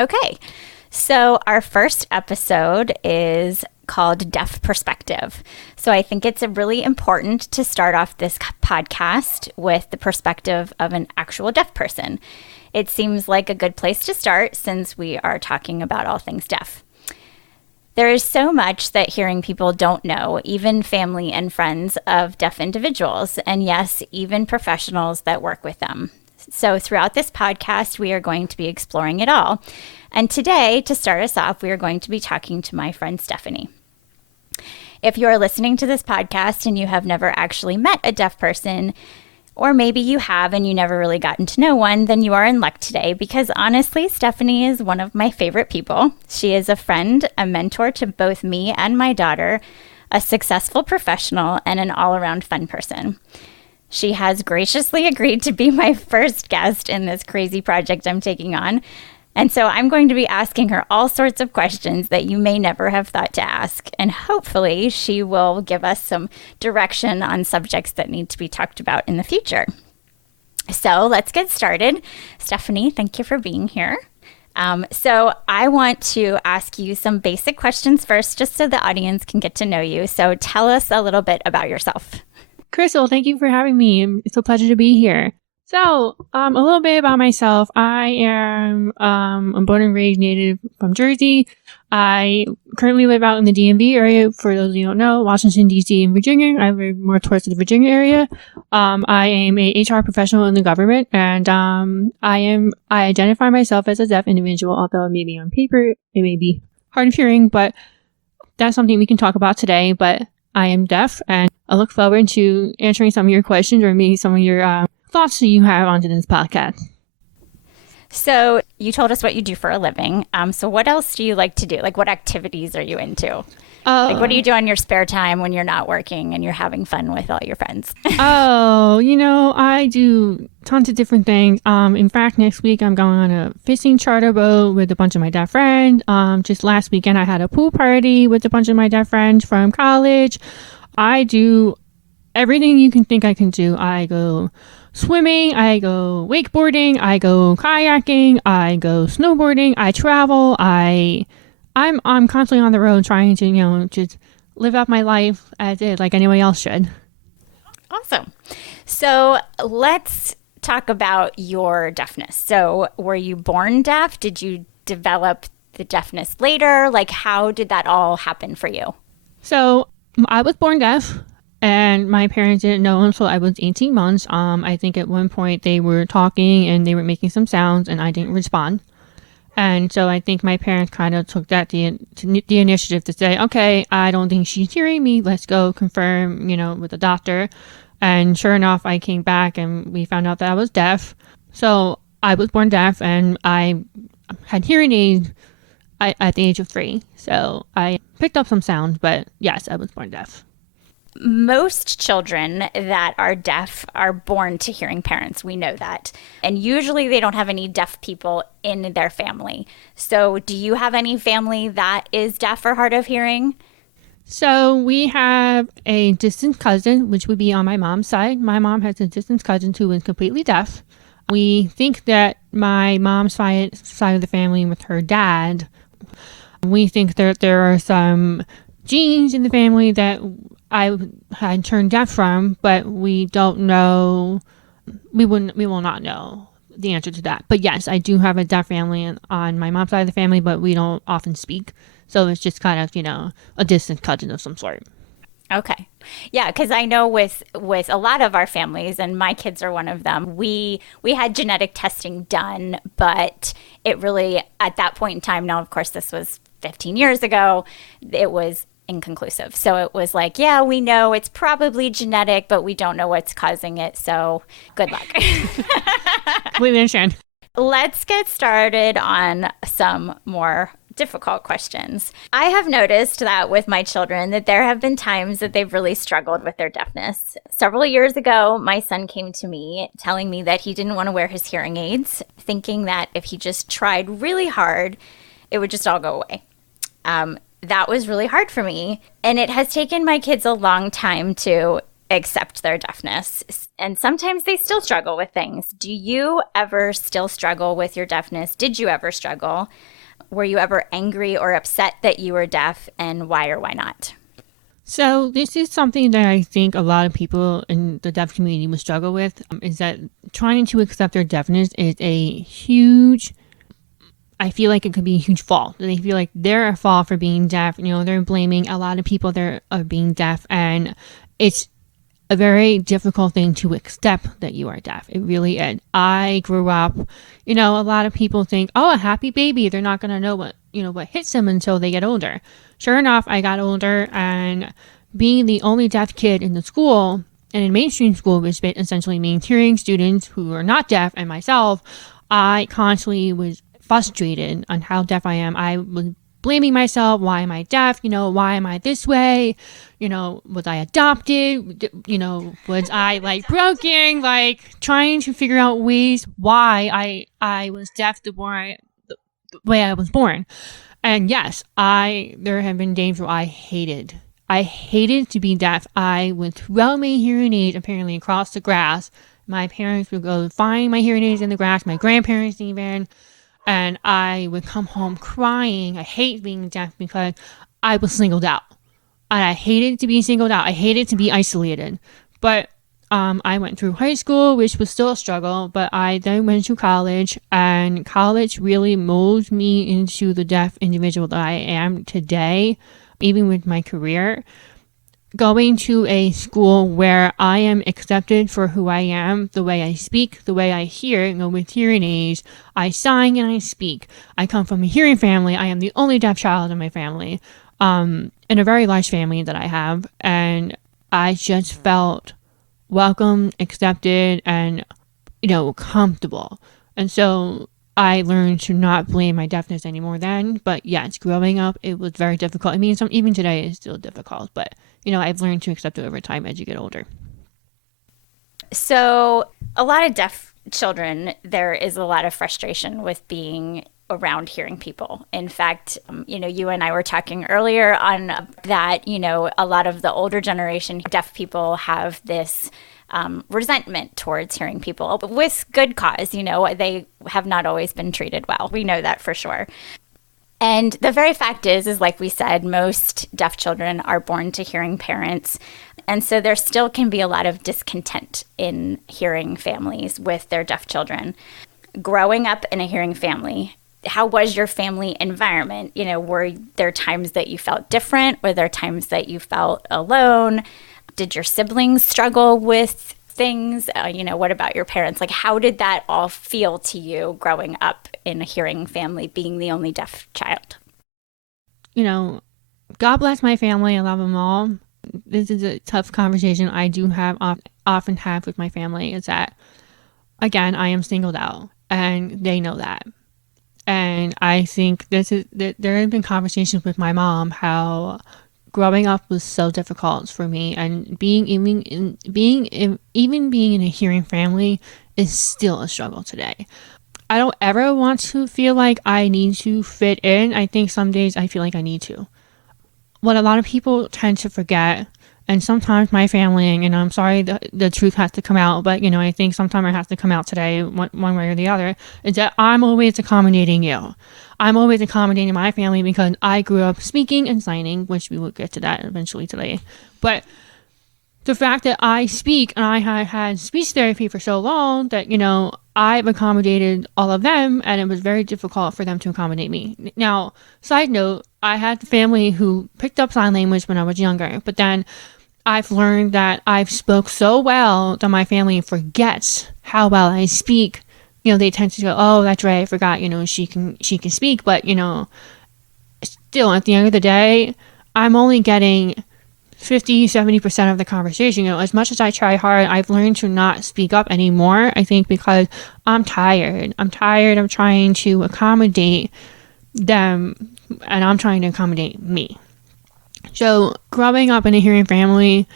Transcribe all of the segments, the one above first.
Okay, so our first episode is called Deaf Perspective. So I think it's really important to start off this podcast with the perspective of an actual deaf person. It seems like a good place to start since we are talking about all things deaf. There is so much that hearing people don't know, even family and friends of deaf individuals, and yes, even professionals that work with them. So throughout this podcast, we are going to be exploring it all. And today, to start us off, we are going to be talking to my friend Stephanie. If you are listening to this podcast and you have never actually met a deaf person, or maybe you have and you never really gotten to know one, then you are in luck today because honestly, Stephanie is one of my favorite people. She is a friend, a mentor to both me and my daughter, a successful professional, and an all-around fun person. She has graciously agreed to be my first guest in this crazy project I'm taking on. And so I'm going to be asking her all sorts of questions that you may never have thought to ask. And hopefully she will give us some direction on subjects that need to be talked about in the future. So let's get started. Stephanie, thank you for being here. So I want to ask you some basic questions first, just so the audience can get to know you. So tell us a little bit about yourself. Crystal, thank you for having me. It's a pleasure to be here. So, a little bit about myself. I am a born and raised native from Jersey. I currently live out in the DMV area. For those of you who don't know, Washington, D.C. and Virginia. I live more towards the Virginia area. I am a HR professional in the government, and I identify myself as a deaf individual, although maybe on paper it may be hard of hearing, but that's something we can talk about today. But I am deaf, and I look forward to answering some of your questions or maybe some of your thoughts that you have onto this podcast. So you told us what you do for a living. So what else do you like to do? Like, what activities are you into? Like, what do you do on your spare time when you're not working and you're having fun with all your friends? I do tons of different things. In fact, next week I'm going on a fishing charter boat with a bunch of my deaf friends. Just last weekend I had a pool party with a bunch of my deaf friends from college. I do everything you can think I can do. I go swimming, I go wakeboarding, I go kayaking, I go snowboarding, I travel, I'm constantly on the road trying to, just live out my life as it like anyone else should. Awesome. So let's talk about your deafness. So were you born deaf? Did you develop the deafness later? Like, how did that all happen for you? So I was born deaf. And my parents didn't know until I was 18 months. I think at one point they were talking and they were making some sounds and I didn't respond. And so I think my parents kind of took that the initiative to say, okay, I don't think she's hearing me. Let's go confirm, with the doctor. And sure enough, I came back and we found out that I was deaf. So I was born deaf and I had hearing aids at the age of 3. So I picked up some sounds, but yes, I was born deaf. Most children that are deaf are born to hearing parents. We know that. And usually they don't have any deaf people in their family. So do you have any family that is deaf or hard of hearing? So we have a distant cousin, which would be on my mom's side. My mom has a distant cousin who is completely deaf. We think that my mom's side of the family with her dad, we think that there are some genes in the family that I had turned deaf from, but we don't know. We will not know the answer to that. But yes, I do have a deaf family on my mom's side of the family, but we don't often speak. So it's just kind of, a distant cousin of some sort. Okay. Yeah, because I know with a lot of our families, and my kids are one of them, we had genetic testing done, but it really, at that point in time, now, of course, this was 15 years ago, it was inconclusive. So it was like, yeah, we know it's probably genetic, but we don't know what's causing it. So good luck. We understand. Let's get started on some more difficult questions. I have noticed that with my children that there have been times that they've really struggled with their deafness. Several years ago, my son came to me telling me that he didn't want to wear his hearing aids, thinking that if he just tried really hard, it would just all go away. That was really hard for me. And it has taken my kids a long time to accept their deafness. And sometimes they still struggle with things. Do you ever still struggle with your deafness? Did you ever struggle? Were you ever angry or upset that you were deaf, and why or why not? So this is something that I think a lot of people in the deaf community will struggle with, is that trying to accept their deafness is a huge, I feel like it could be a huge fault. They feel like they're a fault for being deaf. They're blaming a lot of people there of being deaf, and it's a very difficult thing to accept that you are deaf. It really is. I grew up, a lot of people think, oh, a happy baby, they're not going to know what hits them until they get older. Sure enough, I got older, and being the only deaf kid in the school, and in mainstream school, which essentially means hearing students who are not deaf, and myself, I constantly was frustrated on how deaf I am. I was blaming myself. Why am I deaf? Why am I this way? Was I adopted? Was I broken? Trying to figure out ways why I was deaf the way I was born. And yes, there have been days where I hated to be deaf. I would throw my hearing aids apparently across the grass. My parents would go find my hearing aids in the grass, my grandparents even, and I would come home crying. I hate being deaf because I was singled out. And I hated to be singled out. I hated to be isolated. But I went through high school, which was still a struggle, but I then went to college, and college really molded me into the deaf individual that I am today, even with my career. Going to a school where I am accepted for who I am, the way I speak, the way I hear, with hearing aids, I sign and I speak. I come from a hearing family. I am the only deaf child in my family, in a very large family that I have, and I just felt welcome, accepted, and, comfortable. And so I learned to not blame my deafness anymore then. But yes, growing up, it was very difficult. I mean, even today it's still difficult, but, I've learned to accept it over time as you get older. So a lot of deaf children, there is a lot of frustration with being around hearing people. In fact, you and I were talking earlier on that, a lot of the older generation deaf people have this resentment towards hearing people, but with good cause. They have not always been treated well. We know that for sure. And the very fact is like we said, most deaf children are born to hearing parents. And so there still can be a lot of discontent in hearing families with their deaf children. Growing up in a hearing family, how was your family environment? Were there times that you felt different? Were there times that you felt alone? Did your siblings struggle with things? What about your parents? How did that all feel to you growing up in a hearing family, being the only deaf child? God bless my family. I love them all. This is a tough conversation I do often have with my family, is that, again, I am singled out, and they know that. And I think there have been conversations with my mom how growing up was so difficult for me, and being in a hearing family is still a struggle today. I don't ever want to feel like I need to fit in. I think some days I feel like I need to. What a lot of people tend to forget, and sometimes my family, and I'm sorry the truth has to come out, but I think sometimes it has to come out today, one way or the other, is that I'm always accommodating you. I'm always accommodating my family because I grew up speaking and signing, which we will get to that eventually today. But the fact that I speak, and I had speech therapy for so long that, I've accommodated all of them, and it was very difficult for them to accommodate me. Now, side note, I had family who picked up sign language when I was younger, but then I've learned that I've spoke so well that my family forgets how well I speak. They tend to go, oh, that's right, I forgot, she can speak, but, still, at the end of the day, I'm only getting 50-70% of the conversation. As much as I try hard, I've learned to not speak up anymore, I think, because I'm tired. I'm trying to accommodate them, and I'm trying to accommodate me. So growing up in a hearing family,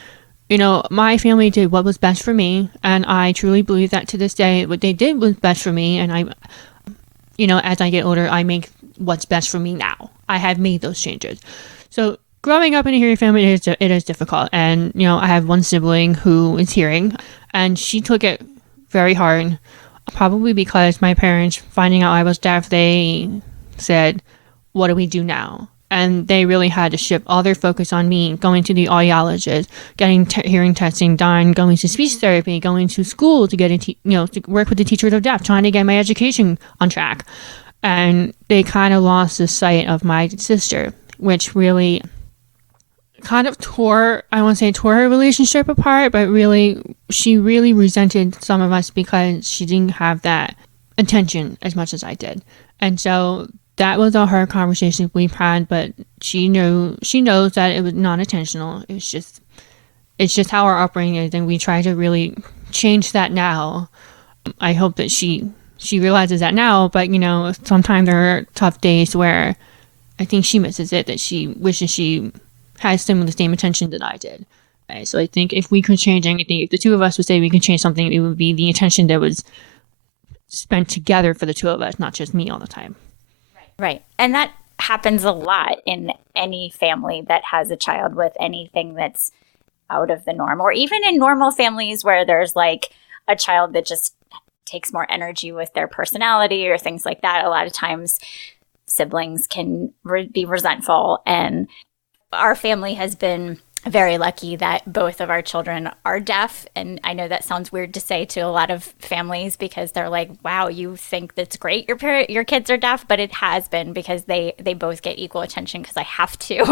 my family did what was best for me, and I truly believe that to this day, what they did was best for me, and I, as I get older, I make what's best for me now. I have made those changes. So growing up in a hearing family, it is difficult. And, I have one sibling who is hearing, and she took it very hard, probably because my parents, finding out I was deaf, they said, what do we do now? And they really had to shift all their focus on me, going to the audiologist, getting hearing testing done, going to speech therapy, going to school to get to work with the teachers of deaf, trying to get my education on track. And they kind of lost the sight of my sister, which really kind of tore her relationship apart, but she really resented some of us because she didn't have that attention as much as I did. And so that was a hard conversation we've had, but she knows that it was not intentional. It's just how our upbringing is, and we try to really change that now. I hope that she realizes that now, but sometimes there are tough days where I think she misses it, that she wishes she had some of the same attention that I did. Okay, so I think if we could change anything, if the two of us would say we could change something, it would be the attention that was spent together for the two of us, not just me all the time. Right. And that happens a lot in any family that has a child with anything that's out of the norm, or even in normal families where there's like a child that just takes more energy with their personality or things like that. A lot of times siblings can be resentful, and our family has been very lucky that both of our children are deaf. And I know that sounds weird to say to a lot of families because they're like, wow, you think that's great your kids are deaf, but it has been because they both get equal attention because I have to,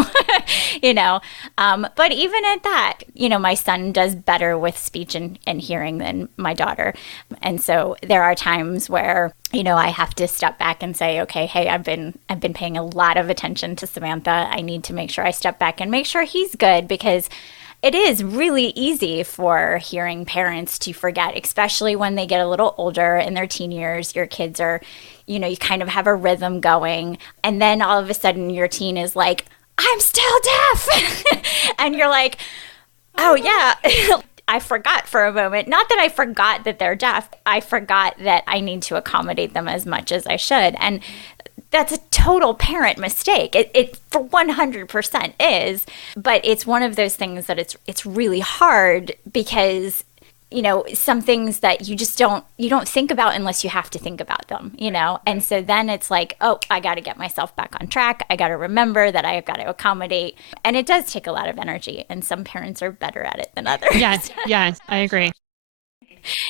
but even at that, my son does better with speech and hearing than my daughter. And so there are times where I have to step back and say, okay, hey, I've been paying a lot of attention to Samantha. I need to make sure I step back and make sure he's good, because it is really easy for hearing parents to forget, especially when they get a little older in their teen years. Your kids are, you kind of have a rhythm going. And then all of a sudden your teen is like, I'm still deaf. And you're like, oh, yeah. I forgot for a moment. Not that I forgot that they're deaf. I forgot that I need to accommodate them as much as I should. And that's a total parent mistake. It for 100% is. But it's one of those things that it's really hard because some things that you don't think about unless you have to think about them, And so then it's like, oh, I got to get myself back on track. I got to remember that I've got to accommodate. And it does take a lot of energy. And some parents are better at it than others. Yes, I agree.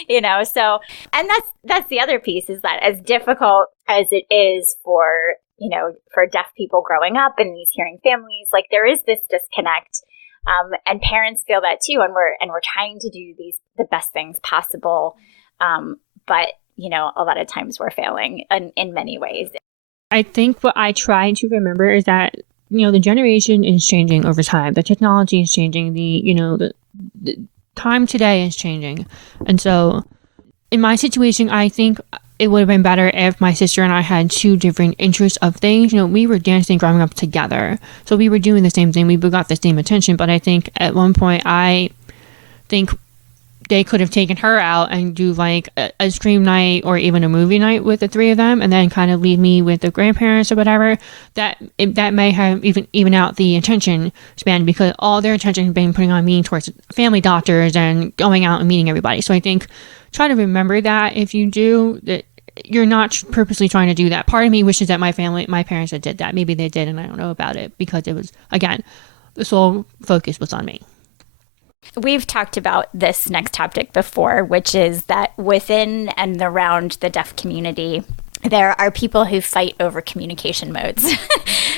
So, and that's the other piece, is that as difficult as it is for deaf people growing up in these hearing families, like there is this disconnect. And parents feel that too, and we're trying to do the best things possible, but a lot of times we're failing in many ways. I think what I try to remember is that the generation is changing over time. The technology is changing. The time today is changing, and so in my situation, I think it would have been better if my sister and I had two different interests of things. We were dancing growing up together. So we were doing the same thing. We got the same attention. But I think at one point, I think they could have taken her out and do like a stream night or even a movie night with the three of them, and then kind of leave me with the grandparents or whatever. That may have even out the attention span, because all their attention has been putting on me towards family doctors and going out and meeting everybody. So I think try to remember that if you do, that you're not purposely trying to do that. Part of me wishes that my parents had did that. Maybe they did, and I don't know about it, because it was, again, the sole focus was on me. We've talked about this next topic before, which is that within and around the deaf community, there are people who fight over communication modes.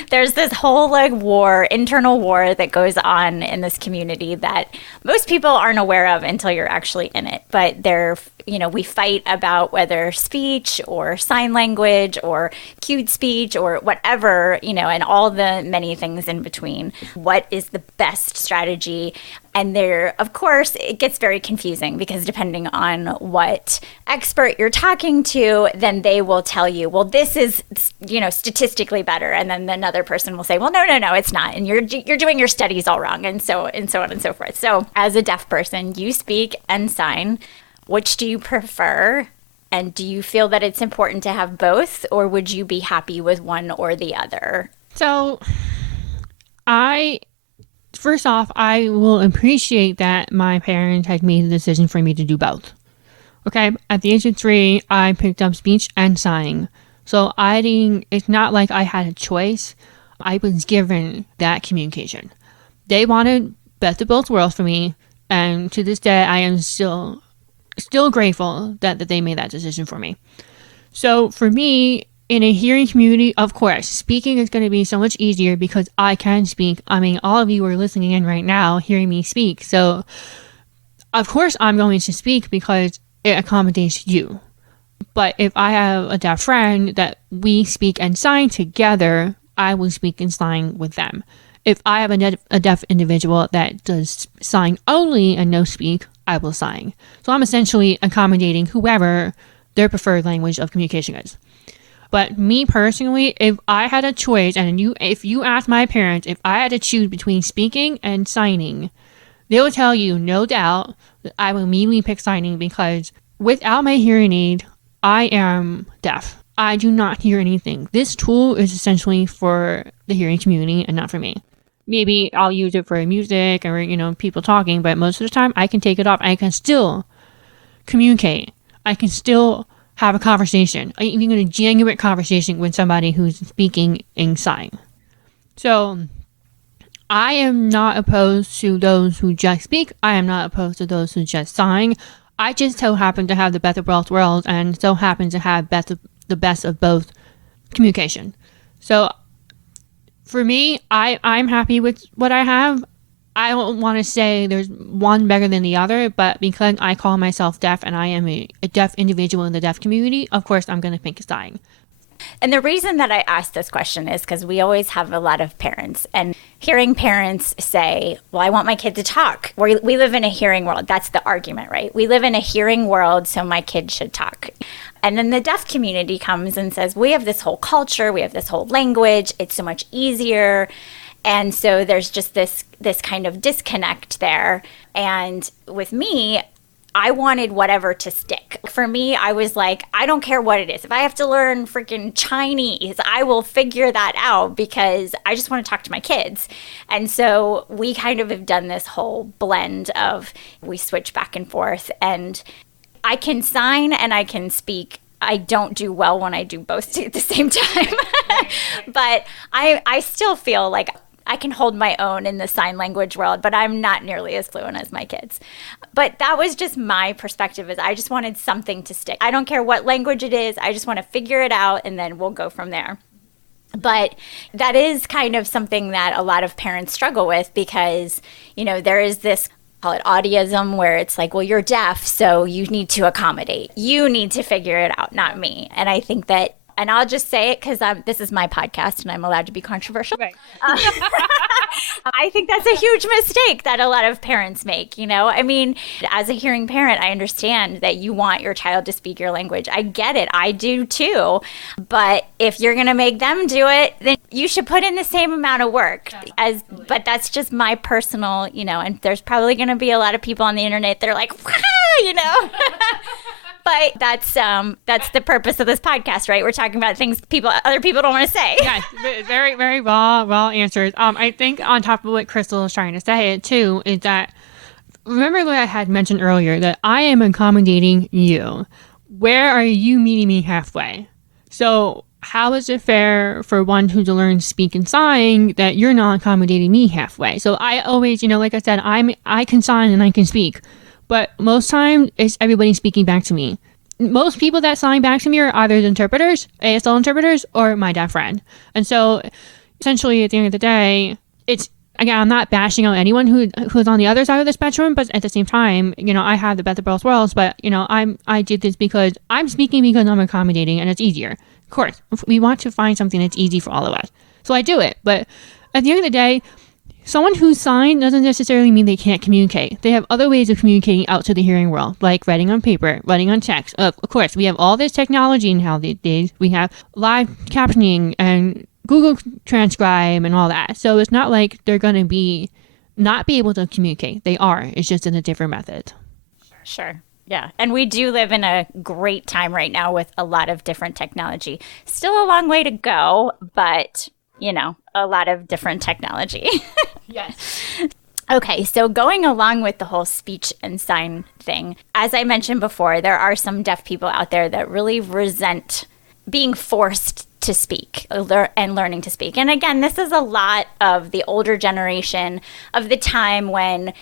There's this whole internal war that goes on in this community that most people aren't aware of until you're actually in it. But we fight about whether speech or sign language or cued speech or whatever, and all the many things in between. What is the best strategy? And of course, it gets very confusing, because depending on what expert you're talking to, then they will tell you, well, this is, statistically better. And then another person will say, well, no, it's not. And you're doing your studies all wrong. And so on and so forth. So as a deaf person, you speak and sign. Which do you prefer? And do you feel that it's important to have both, or would you be happy with one or the other? So I First off, I will appreciate that my parents had made the decision for me to do both. Okay, at the age of 3, I picked up speech and signing. So it's not like I had a choice. I was given that communication. They wanted best of both worlds for me, and to this day, I am still grateful that they made that decision for me. So for me, in a hearing community, of course, speaking is going to be so much easier because I can speak. I mean, all of you are listening in right now, hearing me speak. So of course, I'm going to speak because it accommodates you. But if I have a deaf friend that we speak and sign together, I will speak and sign with them. If I have a deaf individual that does sign only and no speak, I will sign. So I'm essentially accommodating whoever their preferred language of communication is. But me personally, if I had a choice, and if you ask my parents, if I had to choose between speaking and signing, they will tell you, no doubt, that I will immediately pick signing because without my hearing aid, I am deaf. I do not hear anything. This tool is essentially for the hearing community and not for me. Maybe I'll use it for music or, people talking, but most of the time I can take it off. I can still communicate. I can still have a conversation, even a genuine conversation with somebody who's speaking in sign. So I am not opposed to those who just speak. I am not opposed to those who just sign. I just so happen to have the best of both worlds and so happen to have the best of both communication. So for me, I'm happy with what I have. I don't want to say there's one better than the other, but because I call myself deaf and I am a deaf individual in the deaf community, of course I'm going to pick sign. And the reason that I asked this question is because we always have a lot of parents, and hearing parents say, well, I want my kid to talk. We live in a hearing world. That's the argument, right? We live in a hearing world, so my kid should talk. And then the deaf community comes and says, we have this whole culture, we have this whole language, it's so much easier. And so there's just this kind of disconnect there. And with me, I wanted whatever to stick. For me, I was like, I don't care what it is. If I have to learn freaking Chinese, I will figure that out because I just want to talk to my kids. And so we kind of have done this whole blend of we switch back and forth, and I can sign and I can speak. I don't do well when I do both at the same time. But I still feel like I can hold my own in the sign language world, but I'm not nearly as fluent as my kids. But that was just my perspective, is I just wanted something to stick. I don't care what language it is. I just want to figure it out, and then we'll go from there. But that is kind of something that a lot of parents struggle with because, there is this, call it audism, where it's like, well, you're deaf, so you need to accommodate. You need to figure it out, not me. And I think that, and I'll just say it because this is my podcast and I'm allowed to be controversial. Right. I think that's a huge mistake that a lot of parents make. I mean, as a hearing parent, I understand that you want your child to speak your language. I get it. I do too. But if you're going to make them do it, then you should put in the same amount of work. But that's just my personal, and there's probably going to be a lot of people on the internet that are like, But that's the purpose of this podcast, right? We're talking about things other people don't want to say. Yes, very, very raw answers. I think on top of what Crystal is trying to say too is that, remember what I had mentioned earlier, that I am accommodating you. Where are you meeting me halfway? So how is it fair for one who to learn speak and sign that you're not accommodating me halfway? So I always, like I said, I can sign and I can speak. But most times, it's everybody speaking back to me. Most people that sign back to me are either the interpreters, ASL interpreters, or my deaf friend. And so, essentially, at the end of the day, again, I'm not bashing out anyone who's on the other side of the spectrum, but at the same time, I have the best of both worlds. But, I did this because I'm speaking because I'm accommodating, and it's easier. Of course, we want to find something that's easy for all of us. So I do it. But at the end of the day, someone who's signed doesn't necessarily mean they can't communicate. They have other ways of communicating out to the hearing world, like writing on paper, writing on text. Of course, we have all this technology nowadays. We have live captioning and Google Transcribe and all that. So it's not like they're going to not be able to communicate. They are. It's just in a different method. Sure. Yeah. And we do live in a great time right now with a lot of different technology. Still a long way to go, but a lot of different technology. Yes. Okay, so going along with the whole speech and sign thing, as I mentioned before, there are some deaf people out there that really resent being forced to speak and learning to speak. And again, this is a lot of the older generation of the time when,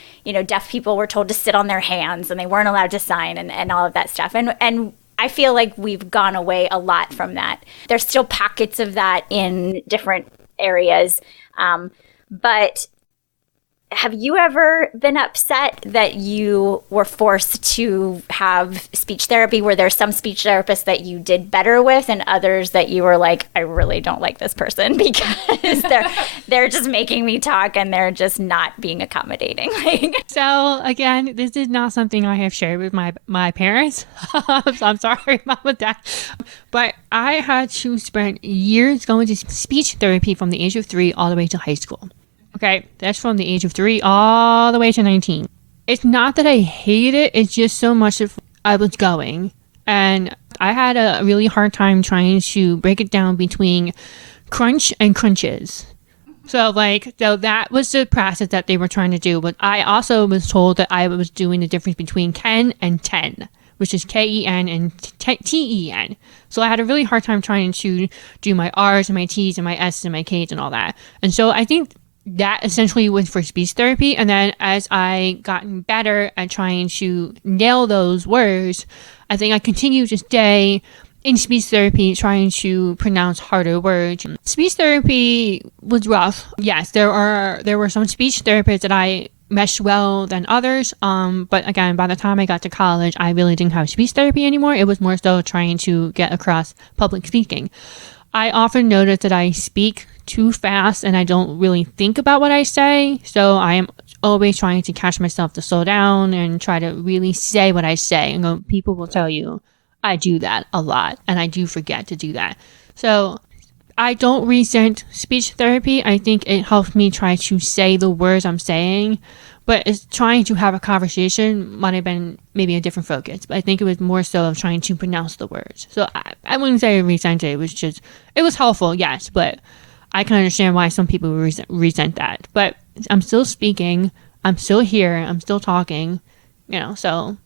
deaf people were told to sit on their hands and they weren't allowed to sign and all of that stuff. And I feel like we've gone away a lot from that. There's still pockets of that in different areas. But have you ever been upset that you were forced to have speech therapy? Were there some speech therapists that you did better with and others that you were like, I really don't like this person because they're just making me talk and they're just not being accommodating? So again, this is not something I have shared with my parents. So I'm sorry, Mom and Dad. But I had to spend years going to speech therapy from the age of 3 all the way to high school. Okay, that's from the age of 3 all the way to 19. It's not that I hate it, it's just so much of I was going. And I had a really hard time trying to break it down between crunch and crunches. So that was the process that they were trying to do. But I also was told that I was doing the difference between Ken and 10, which is K-E-N and T-E-N. So I had a really hard time trying to do my R's and my T's and my S's and my K's and all that. And so I think that essentially was for speech therapy. And then as I gotten better at trying to nail those words, I think I continued to stay in speech therapy trying to pronounce harder words. Speech therapy was rough. Yes, there were some speech therapists that I meshed well than others. But again, by the time I got to college, I really didn't have speech therapy anymore. It was more so trying to get across public speaking. I often notice that I speak too fast and I don't really think about what I say. So I am always trying to catch myself to slow down and try to really say what I say. And people will tell you I do that a lot and I do forget to do that. So I don't resent speech therapy. I think it helps me try to say the words I'm saying, but it's trying to have a conversation might have been maybe a different focus. But I think it was more so of trying to pronounce the words. So I wouldn't say I resent it. It was helpful, yes, but I can understand why some people resent that. But I'm still speaking. I'm still here. I'm still talking, so.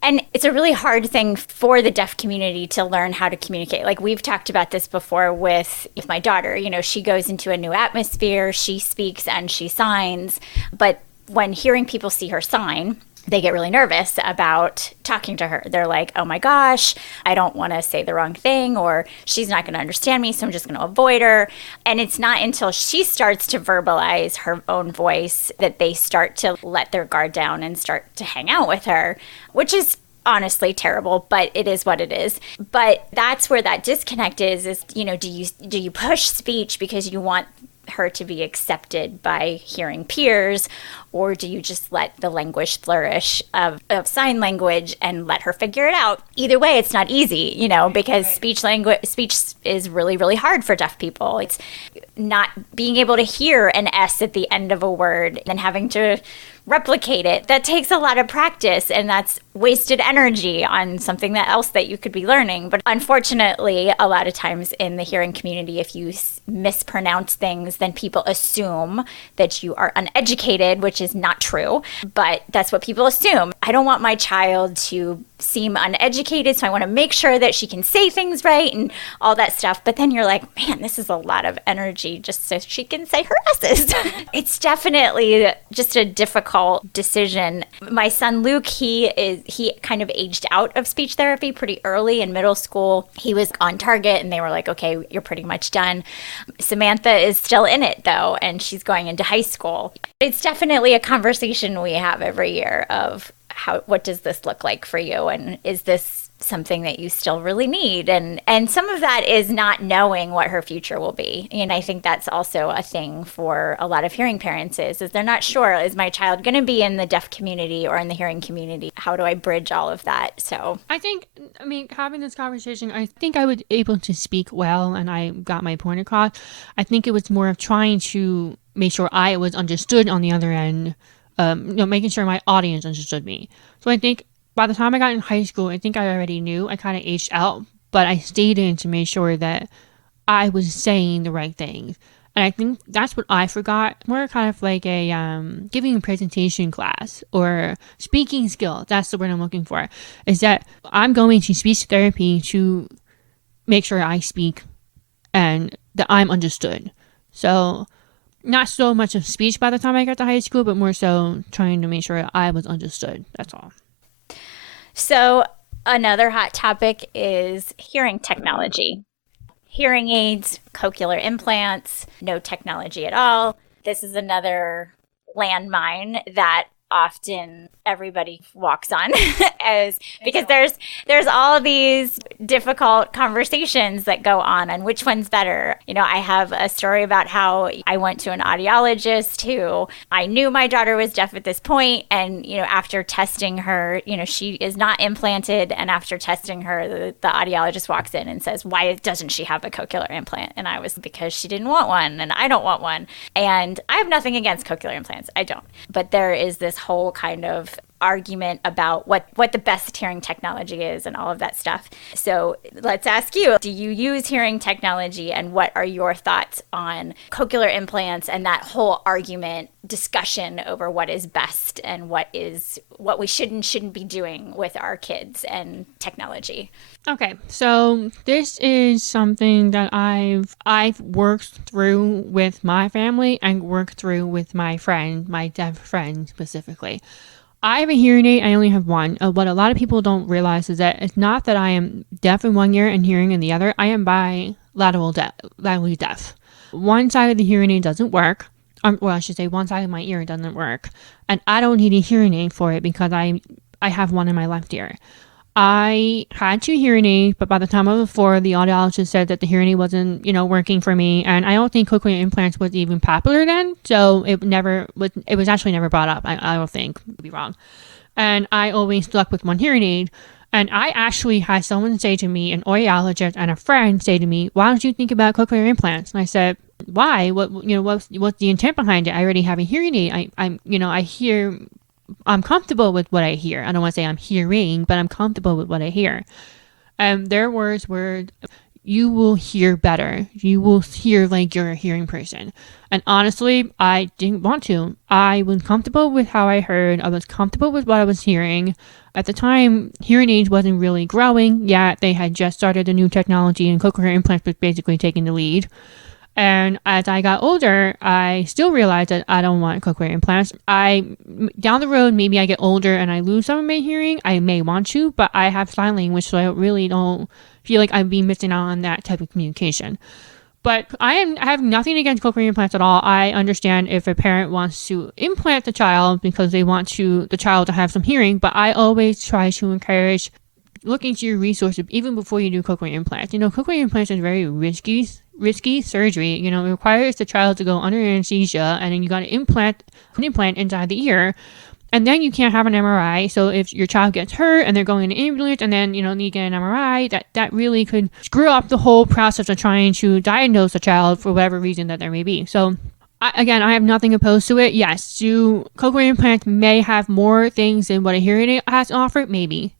And it's a really hard thing for the deaf community to learn how to communicate. Like we've talked about this before with my daughter. She goes into a new atmosphere, she speaks and she signs. But when hearing people see her sign, they get really nervous about talking to her. They're like, oh my gosh, I don't want to say the wrong thing, or she's not going to understand me, so I'm just going to avoid her. And it's not until she starts to verbalize her own voice that they start to let their guard down and start to hang out with her, which is honestly terrible, but it is what it is. But that's where that disconnect is, do you push speech because you want her to be accepted by hearing peers, or do you just let the language flourish of sign language and let her figure it out? Either way, it's not easy, because speech is really, really hard for deaf people. It's not being able to hear an S at the end of a word and having to replicate it. That takes a lot of practice, and that's wasted energy on something else that you could be learning. But unfortunately, a lot of times in the hearing community, if you mispronounce things, then people assume that you are uneducated, which is not true. But that's what people assume. I don't want my child to seem uneducated, so I want to make sure that she can say things right and all that stuff. But then you're like, man, this is a lot of energy just so she can say her S's. It's definitely just a difficult decision. My son Luke, he kind of aged out of speech therapy pretty early in middle school. He was on target and they were like, okay, you're pretty much done. Samantha is still in it though, and she's going into high school. It's definitely a conversation we have every year of what does this look like for you? And is this something that you still really need? And some of that is not knowing what her future will be. And I think that's also a thing for a lot of hearing parents is they're not sure, is my child going to be in the deaf community or in the hearing community? How do I bridge all of that? So having this conversation, I think I was able to speak well and I got my point across. I think it was more of trying to make sure I was understood on the other end. Making sure my audience understood me. So I think by the time I got in high school, I think I already knew. I kind of aged out, but I stayed in to make sure that I was saying the right things. And I think that's what I forgot. More kind of like a giving a presentation class or speaking skill. That's the word I'm looking for. Is that I'm going to speech therapy to make sure I speak and that I'm understood. So not so much of speech by the time I got to high school, but more so trying to make sure I was understood. That's all. So another hot topic is hearing technology. Hearing aids, cochlear implants, no technology at all. This is another landmine that often everybody walks on as because there's all these difficult conversations that go on which one's better. I have a story about how I went to an audiologist who I knew my daughter was deaf at this point, and after testing her, she is not implanted, and after testing her, the audiologist walks in and says, why doesn't she have a cochlear implant? And I was, because she didn't want one and I don't want one. And I have nothing against cochlear implants, I don't, but there is this whole kind of argument about what the best hearing technology is and all of that stuff. So let's ask you, do you use hearing technology, and what are your thoughts on cochlear implants and that whole argument discussion over what is best and what we should and shouldn't be doing with our kids and technology? Okay, so this is something that I've worked through with my family and worked through with my friend, my deaf friend specifically. I have a hearing aid. I only have one. What a lot of people don't realize is that it's not that I am deaf in one ear and hearing in the other. I am bilaterally deaf. One side of the hearing aid doesn't work. Well, I should say one side of my ear doesn't work. And I don't need a hearing aid for it because I have one in my left ear. I had 2 hearing aids, but by the time I was 4, the audiologist said that the hearing aid wasn't, working for me. And I don't think cochlear implants was even popular then. So it was actually never brought up. I don't think. I could be wrong. And I always stuck with one hearing aid. And I actually had someone say to me, an audiologist and a friend say to me, why don't you think about cochlear implants? And I said, why? What's the intent behind it? I already have a hearing aid. I hear... I'm comfortable with what I hear. I don't want to say I'm hearing, but I'm comfortable with what I hear. Their words were, you will hear better. You will hear like you're a hearing person. And honestly, I didn't want to. I was comfortable with how I heard. I was comfortable with what I was hearing. At the time, hearing aids wasn't really growing yet. They had just started a new technology, and cochlear implants was basically taking the lead. And as I got older, I still realized that I don't want cochlear implants. Down the road, maybe I get older and I lose some of my hearing. I may want to, but I have sign language, so I really don't feel like I'd be missing out on that type of communication. But I have nothing against cochlear implants at all. I understand if a parent wants to implant the child because they want the child to have some hearing, but I always try to encourage looking into your resources even before you do cochlear implants. Cochlear implants is very risky surgery. It requires the child to go under anesthesia, and then you got to implant inside the ear, and then you can't have an MRI. So if your child gets hurt and they're going in an ambulance and then need to get an MRI, that really could screw up the whole process of trying to diagnose a child for whatever reason that there may be. So I have nothing opposed to it. Yes, cochlear implants may have more things than what a hearing aid has to offer, maybe.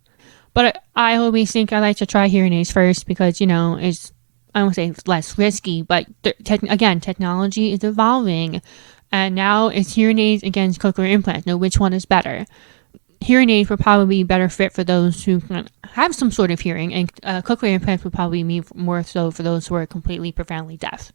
But I always think I like to try hearing aids first because, it's, I don't say it's less risky, but technology is evolving. And now it's hearing aids against cochlear implants. Which one is better? Hearing aids would probably be better fit for those who have some sort of hearing, and cochlear implants would probably be more so for those who are completely profoundly deaf.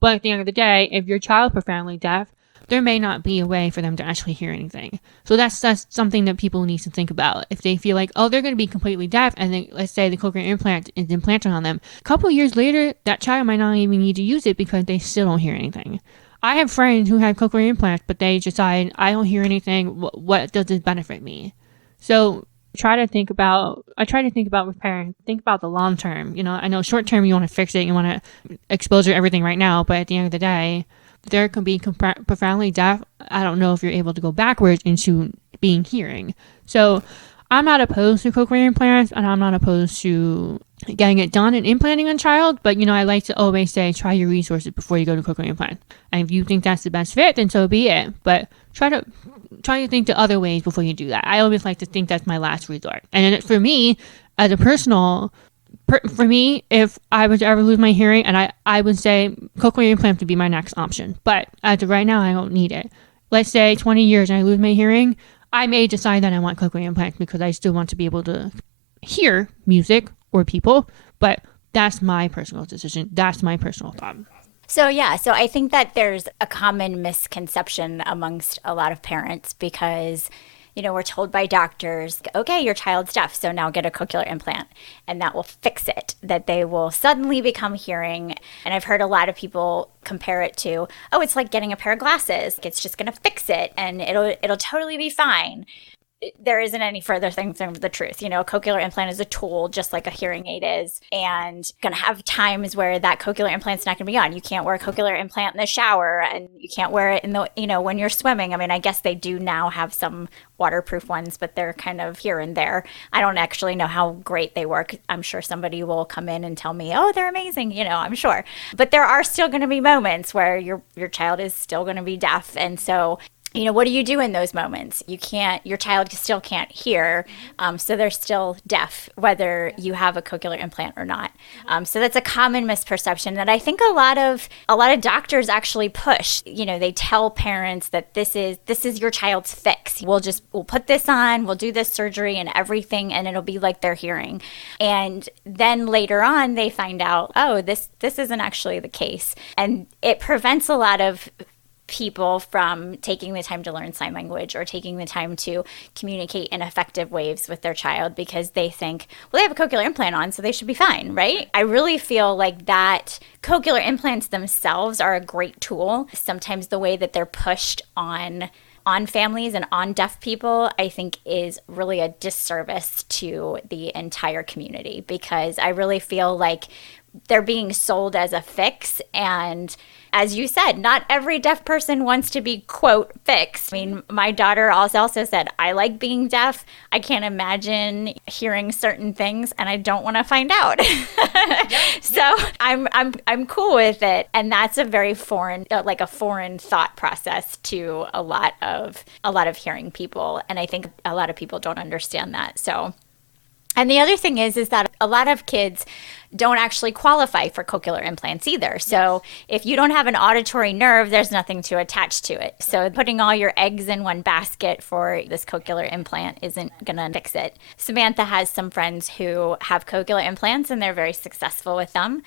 But at the end of the day, if your child is profoundly deaf, there may not be a way for them to actually hear anything. So that's something that people need to think about. If they feel like, they're going to be completely deaf, and then let's say the cochlear implant is implanted on them, a couple of years later, that child might not even need to use it because they still don't hear anything. I have friends who have cochlear implants, but they decide, I don't hear anything. What does this benefit me? So I try to think about with parents, think about the long term. I know short term you want to fix it, you want to exposure everything right now, but at the end of the day, there can be profoundly deaf. I don't know if you're able to go backwards into being hearing. So I'm not opposed to cochlear implants, and I'm not opposed to getting it done and implanting on a child. But, I like to always say, try your resources before you go to cochlear implant. And if you think that's the best fit, then so be it. But try to think the other ways before you do that. I always like to think that's my last resort. And then for me, as a personal For me, if I was to ever lose my hearing, and I would say cochlear implant would be my next option. But as of right now, I don't need it. Let's say 20 years and I lose my hearing, I may decide that I want cochlear implants because I still want to be able to hear music or people. But that's my personal decision. That's my personal thought. So I think that there's a common misconception amongst a lot of parents because, we're told by doctors, okay, your child's deaf, so now get a cochlear implant and that will fix it, that they will suddenly become hearing. And I've heard a lot of people compare it to, oh, it's like getting a pair of glasses. It's just going to fix it and it'll totally be fine. There isn't any further thing from the truth. A cochlear implant is a tool just like a hearing aid is, and going to have times where that cochlear implant's not going to be on. You can't wear a cochlear implant in the shower, and you can't wear it in the, when you're swimming. I mean, I guess they do now have some waterproof ones, but they're kind of here and there. I don't actually know how great they work. I'm sure somebody will come in and tell me, oh, they're amazing, I'm sure. But there are still going to be moments where your child is still going to be deaf. And so what do you do in those moments? Your child still can't hear, so they're still deaf, whether you have a cochlear implant or not. So that's a common misperception that I think a lot of doctors actually push. They tell parents that this is your child's fix. We'll put this on, we'll do this surgery and everything, and it'll be like they're hearing. And then later on, they find out, oh, this isn't actually the case, and it prevents a lot of people from taking the time to learn sign language or taking the time to communicate in effective ways with their child because they think, well, they have a cochlear implant on, so they should be fine, right? I really feel like that cochlear implants themselves are a great tool. Sometimes the way that they're pushed on families and on deaf people, I think is really a disservice to the entire community because I really feel like they're being sold as a fix. And as you said, not every deaf person wants to be, quote, fixed. I mean, my daughter also said, I like being deaf. I can't imagine hearing certain things and I don't want to find out. So I'm cool with it. And that's a very foreign thought process to a lot of hearing people. And I think a lot of people don't understand that. So. And the other thing is that a lot of kids don't actually qualify for cochlear implants either. So if you don't have an auditory nerve, there's nothing to attach to it. So putting all your eggs in one basket for this cochlear implant isn't going to fix it. Samantha has some friends who have cochlear implants and they're very successful with them.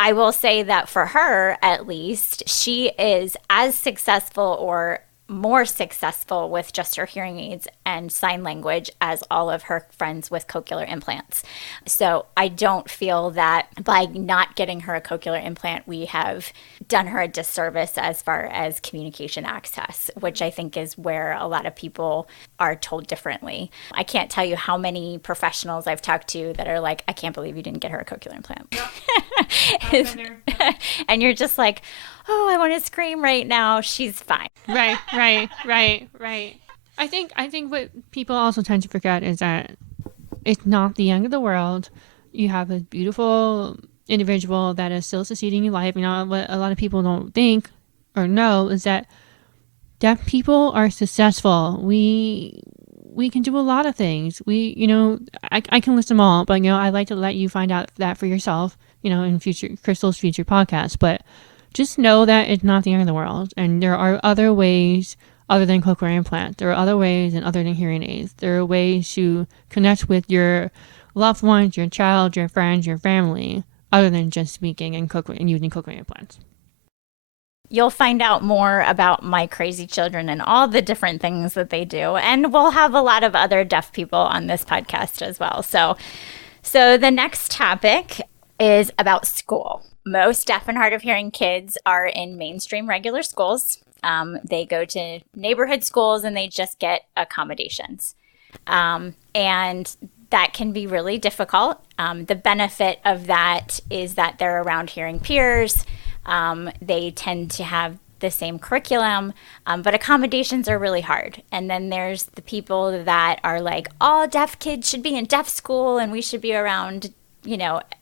I will say that for her, at least, she is as successful or more successful with just her hearing aids and sign language as all of her friends with cochlear implants. So I don't feel that by not getting her a cochlear implant, we have done her a disservice as far as communication access, which I think is where a lot of people are told differently. I can't tell you how many professionals I've talked to that are like, I can't believe you didn't get her a cochlear implant. And you're just like, oh, I want to scream right now. She's fine. Right. I think what people also tend to forget is that it's not the end of the world. You have a beautiful individual that is still succeeding in life. What a lot of people don't think or know is that deaf people are successful. We can do a lot of things. I can list them all, but I'd like to let you find out that for yourself, in Crystal's future podcast. But just know that it's not the end of the world. And there are other ways other than cochlear implants. There are other ways and other than hearing aids. There are ways to connect with your loved ones, your child, your friends, your family, other than just speaking and using cochlear implants. You'll find out more about my crazy children and all the different things that they do. And we'll have a lot of other deaf people on this podcast as well. So the next topic is about school. Most deaf and hard of hearing kids are in mainstream regular schools. They go to neighborhood schools and they just get accommodations. And that can be really difficult. The benefit of that is that they're around hearing peers. They tend to have the same curriculum, but accommodations are really hard. And then there's the people that are like, all deaf kids should be in deaf school and we should be around,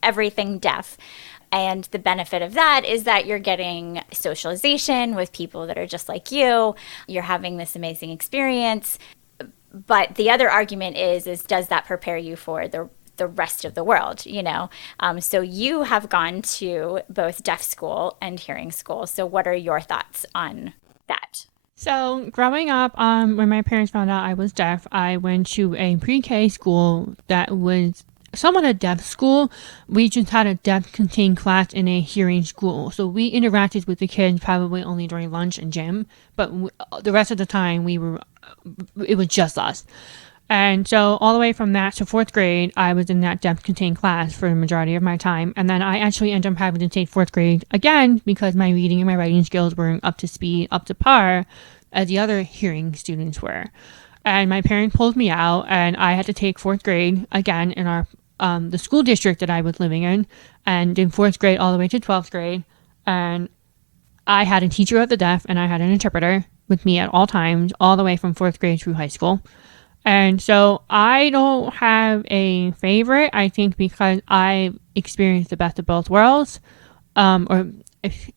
everything deaf. And the benefit of that is that you're getting socialization with people that are just like you. You're having this amazing experience. But the other argument is does that prepare you for the the rest of the world, you know. So you have gone to both deaf school and hearing school. So what are your thoughts on that? So growing up, when my parents found out I was deaf, I went to a pre-K school that was somewhat a deaf school. We just had a deaf contained class in a hearing school. So we interacted with the kids probably only during lunch and gym, but the rest of the time it was just us. And so all the way from that to fourth grade, I was in that deaf contained class for the majority of my time. And then I actually ended up having to take fourth grade again because my reading and my writing skills weren't up to speed, up to par as the other hearing students were. And my parents pulled me out and I had to take fourth grade again in our the school district that I was living in, and in fourth grade all the way to 12th grade. And I had a teacher of the deaf and I had an interpreter with me at all times, all the way from fourth grade through high school. And so I don't have a favorite, I think, because I experienced the best of both worlds, or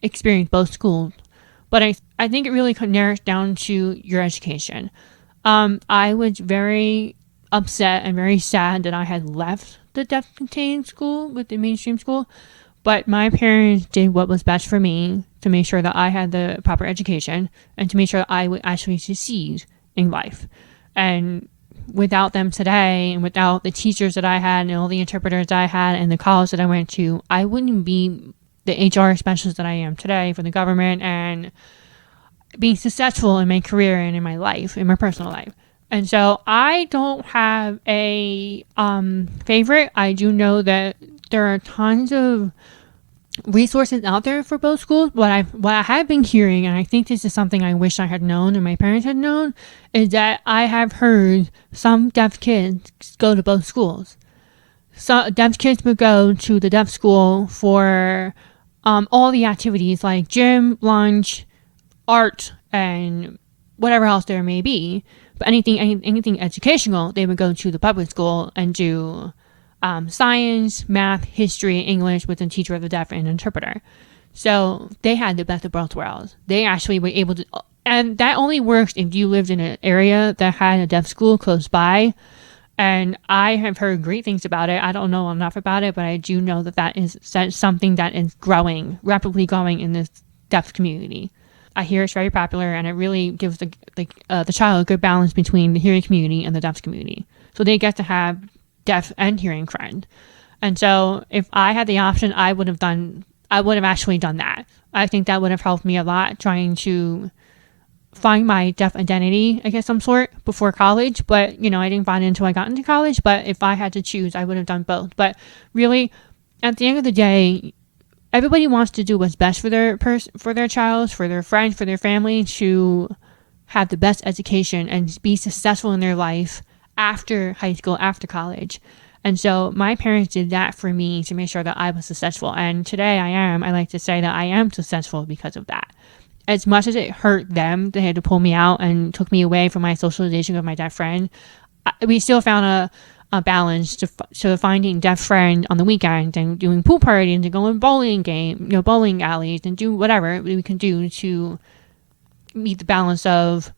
experienced both schools. But I think it really narrows down to your education. I was very upset and very sad that I had left the deaf contained school with the mainstream school. But my parents did what was best for me to make sure that I had the proper education and to make sure that I would actually succeed in life. And without them today, and without the teachers that I had and all the interpreters that I had and the college that I went to, I wouldn't be the HR specialist that I am today for the government and being successful in my career and in my life, in my personal life. And so I don't have a favorite. I do know that there are tons of resources out there for both schools. What I have been hearing, and I think this is something I wish I had known and my parents had known, is that I have heard some deaf kids go to both schools. So deaf kids would go to the deaf school for all the activities like gym, lunch, art, and whatever else there may be. But anything educational, they would go to the public school and do science, math, history, English with a teacher of the deaf and an interpreter. So they had the best of both worlds. They actually were able to, and that only works if you lived in an area that had a deaf school close by. And I have heard great things about it. I don't know enough about it, but I do know that is something that is rapidly growing in this deaf community. I hear it's very popular, and it really gives the child a good balance between the hearing community and the deaf community. So they get to have deaf and hearing friend. And so if I had the option, I would have actually done that. I think that would have helped me a lot trying to find my deaf identity, I guess, some sort before college. But, I didn't find it until I got into college. But if I had to choose, I would have done both. But really, at the end of the day, everybody wants to do what's best for their child, for their friends, for their family, to have the best education and be successful in their life after high school, after college. And so my parents did that for me to make sure that I was successful. And today I like to say that I am successful because of that. As much as it hurt them, they had to pull me out and took me away from my socialization with my deaf friend, we still found a balance to finding deaf friend on the weekend and doing pool parties and going bowling alleys and do whatever we can do to meet the balance of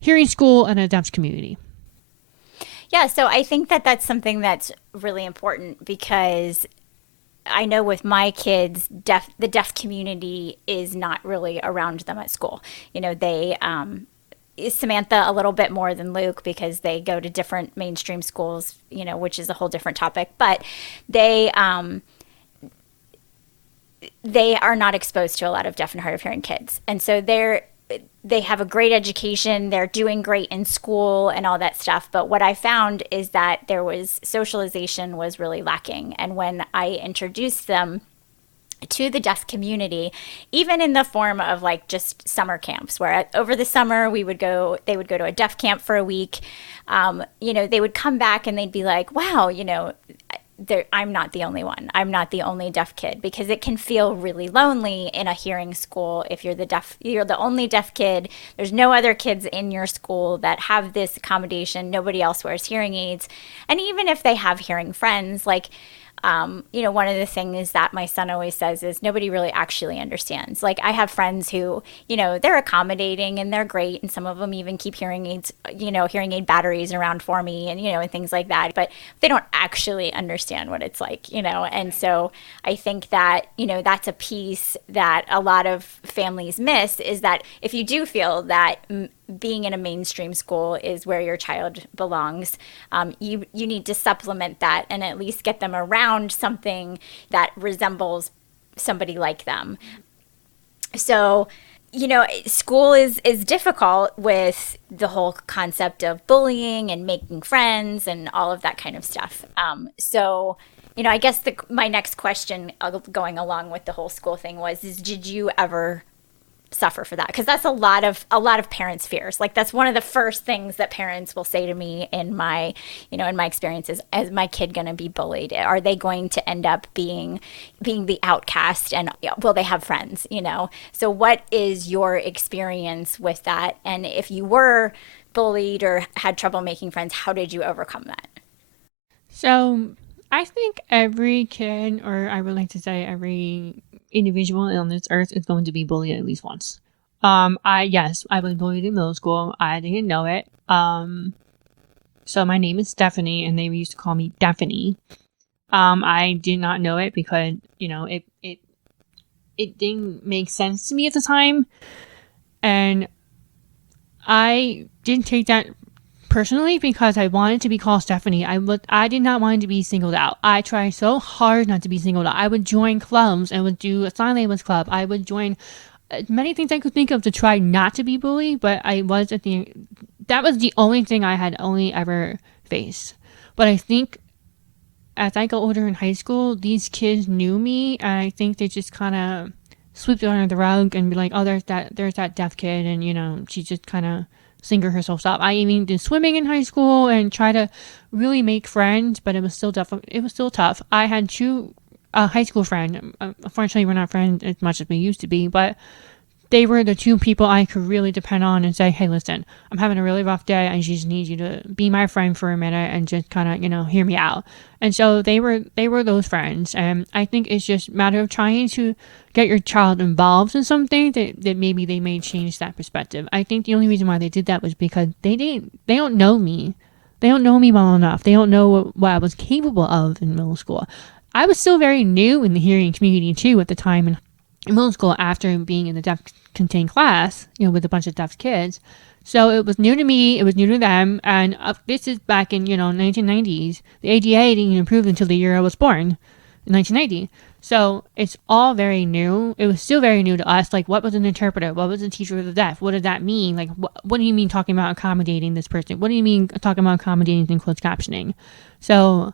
hearing school and a deaf community. Yeah, so I think that that's something that's really important because I know with my kids, the deaf community is not really around them at school. They Samantha a little bit more than Luke because they go to different mainstream schools, which is a whole different topic. But they are not exposed to a lot of deaf and hard of hearing kids, and so they have a great education. They're doing great in school and all that stuff. But what I found is that socialization was really lacking. And when I introduced them to the deaf community, even in the form of like just summer camps, where over the summer they would go to a deaf camp for a week. They would come back and they'd be like, wow, I'm not the only one. I'm not the only deaf kid, because it can feel really lonely in a hearing school if you're the only deaf kid. There's no other kids in your school that have this accommodation. Nobody else wears hearing aids. And even if they have hearing friends, like one of the things that my son always says is nobody really actually understands. Like, I have friends who, they're accommodating and they're great. And some of them even keep hearing aids, hearing aid batteries around for me and things like that. But they don't actually understand what it's like, And so I think that, that's a piece that a lot of families miss, is that if you do feel that being in a mainstream school is where your child belongs, you need to supplement that and at least get them around something that resembles somebody like them. So, school is difficult with the whole concept of bullying and making friends and all of that kind of stuff. So, I guess my next question going along with the whole school thing is did you ever suffer for that? Because that's a lot of parents' fears. Like, that's one of the first things that parents will say to me in my experiences: is my kid going to be bullied? Are they going to end up being the outcast, and will they have friends? So what is your experience with that? And if you were bullied or had trouble making friends, how did you overcome that? So I think every kid, or I would like to say every individual on this earth, is going to be bullied at least once. I was bullied in middle school. I didn't know it. So my name is Stephanie, and they used to call me Daphne. I did not know it because it didn't make sense to me at the time, and I didn't take that personally because I wanted to be called Stephanie. I did not want to be singled out. I tried so hard not to be singled out. I would join clubs. I would do a sign language club. I would join many things I could think of to try not to be bullied, but that was the only thing I had only ever faced. But I think as I got older in high school, these kids knew me, and I think they just kind of swept it under the rug and be like, oh, there's that deaf kid, and she just kind of single herself up. I even did swimming in high school and try to really make friends, but it was still tough. I had two high school friends. Unfortunately, we're not friends as much as we used to be, but they were the two people I could really depend on and say, hey, listen, I'm having a really rough day. I just need you to be my friend for a minute and just kind of, hear me out. And so they were those friends. And I think it's just a matter of trying to get your child involved in something that maybe they may change that perspective. I think the only reason why they did that was because they don't know me. They don't know me well enough. They don't know what I was capable of in middle school. I was still very new in the hearing community too at the time in middle school, after being in the deaf contained class, with a bunch of deaf kids. So it was new to me, it was new to them, and this is back in, 1990s. The ADA didn't even approve until the year I was born, in 1990. So it's all very new. It was still very new to us. Like, what was an interpreter? What was a teacher of the deaf? What did that mean? Like, what do you mean talking about accommodating this person? What do you mean talking about accommodating in closed captioning? So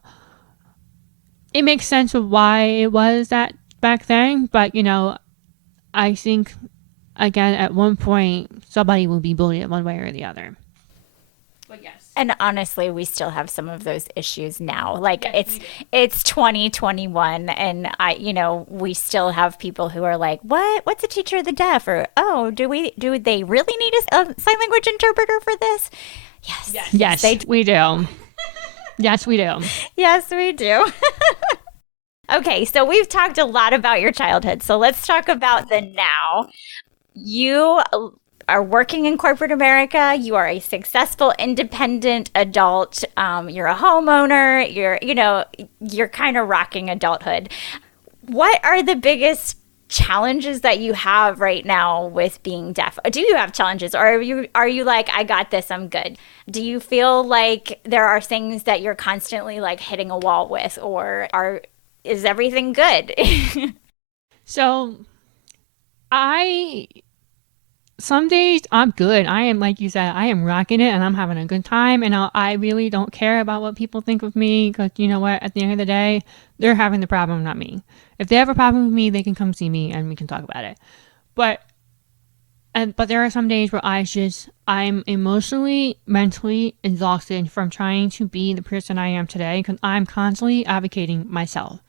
it makes sense of why it was that back then, but I think, again, at one point somebody will be bullied in one way or the other. But yes. And honestly, we still have some of those issues now. Like, it's 2021, and we still have people who are like, what's a teacher of the deaf? Or, oh, do they really need a sign language interpreter for this? Yes, we do. Yes, we do. Yes, we do. Okay, so we've talked a lot about your childhood. So let's talk about the now. You are working in corporate America. You are a successful, independent adult. You're a homeowner. You're kind of rocking adulthood. What are the biggest challenges that you have right now with being deaf? Do you have challenges, or are you like, I got this, I'm good? Do you feel like there are things that you're constantly like hitting a wall with, or is everything good? So some days I'm good. I am, like you said, I am rocking it and I'm having a good time, and I really don't care about what people think of me, because you know what, at the end of the day, they're having the problem, not me. If they have a problem with me, they can come see me and we can talk about it. But there are some days where I'm emotionally, mentally exhausted from trying to be the person I am today, because I'm constantly advocating myself,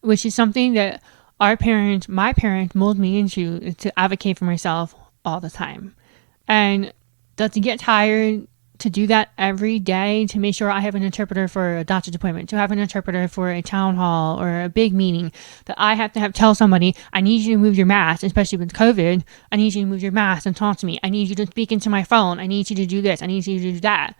which is something that my parents molded me into, to advocate for myself all the time. And to get tired to do that every day, to make sure I have an interpreter for a doctor's appointment, to have an interpreter for a town hall or a big meeting, that I have to tell somebody, I need you to move your mask, especially with COVID. I need you to move your mask and talk to me. I need you to speak into my phone. I need you to do this. I need you to do that.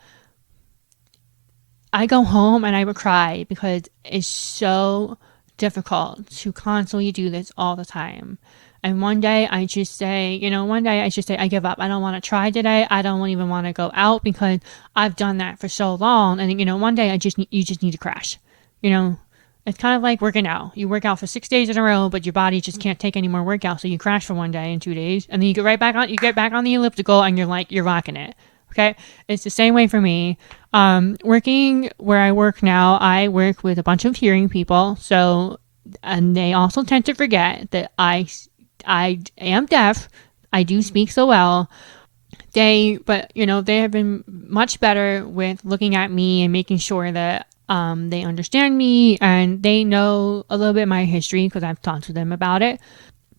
I go home and I would cry because it's so difficult to constantly do this all the time. And one day I just say, I give up. I don't want to try today. I don't even want to go out because I've done that for so long. And, one day you just need to crash. It's kind of like working out. You work out for 6 days in a row, but your body just can't take any more workout. So you crash for one day and 2 days, and then you get back on the elliptical and you're rocking it. Okay. It's the same way for me. Working where I work now, I work with a bunch of hearing people. And they also tend to forget that I am deaf. I do speak so well. They have been much better with looking at me and making sure that they understand me, and they know a little bit of my history because I've talked to them about it.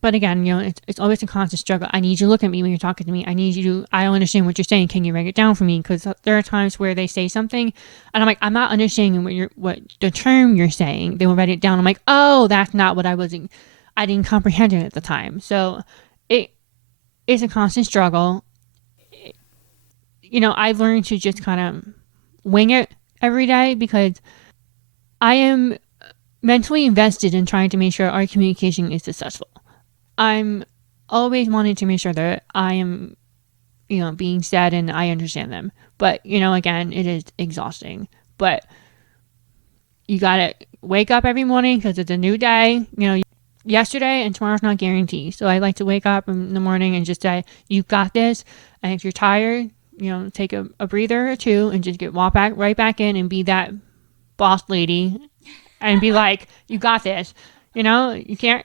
But again, it's always a constant struggle. I need you to look at me when you're talking to me. I don't understand what you're saying. Can you write it down for me? Because there are times where they say something and I'm like, I'm not understanding what the term you're saying. They will write it down. I'm like, oh, that's not what I didn't comprehend it at the time. So it is a constant struggle. I've learned to just kind of wing it every day because I am mentally invested in trying to make sure our communication is successful. I'm always wanting to make sure that I am, being said and I understand them. But, again, it is exhausting. But you got to wake up every morning because it's a new day. Yesterday and tomorrow's not guaranteed. So I like to wake up in the morning and just say, you've got this. And if you're tired, take a breather or two and just walk right back in and be that boss lady and be like, you got this. You can't.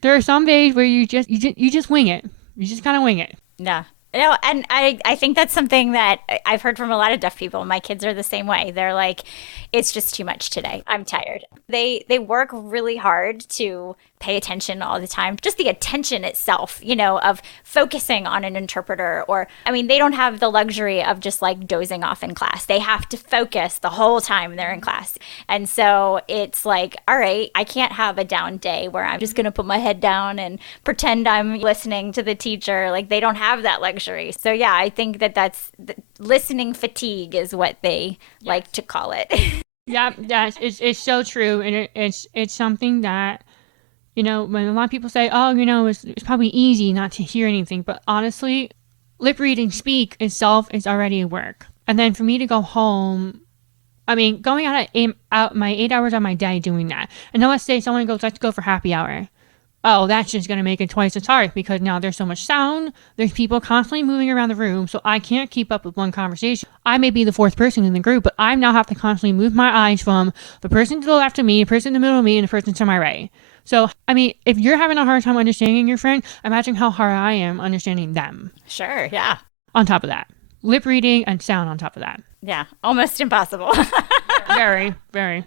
There are some days where you just wing it. You just kind of wing it. Yeah. And I think that's something that I've heard from a lot of deaf people. My kids are the same way. They're like, it's just too much today. I'm tired. They work really hard to pay attention all the time. Just the attention itself, of focusing on an interpreter they don't have the luxury of just like dozing off in class. They have to focus the whole time they're in class. And so it's like, all right, I can't have a down day where I'm just going to put my head down and pretend I'm listening to the teacher. Like they don't have that luxury. So yeah, I think that's listening fatigue is what they like to call it. Yeah, it's so true. And it's something that, when a lot of people say, oh, it's probably easy not to hear anything. But honestly, lip read and speak itself is already a work. And then for me to go home, going out my 8 hours of my day doing that. And then let's say someone goes, let's go for happy hour. Oh, that's just going to make it twice as hard because now there's so much sound. There's people constantly moving around the room. So I can't keep up with one conversation. I may be the fourth person in the group, but I now have to constantly move my eyes from the person to the left of me, the person in the middle of me, and the person to my right. So, if you're having a hard time understanding your friend, imagine how hard I am understanding them. Sure, yeah. On top of that. Lip reading and sound on top of that. Yeah, almost impossible. Very, very.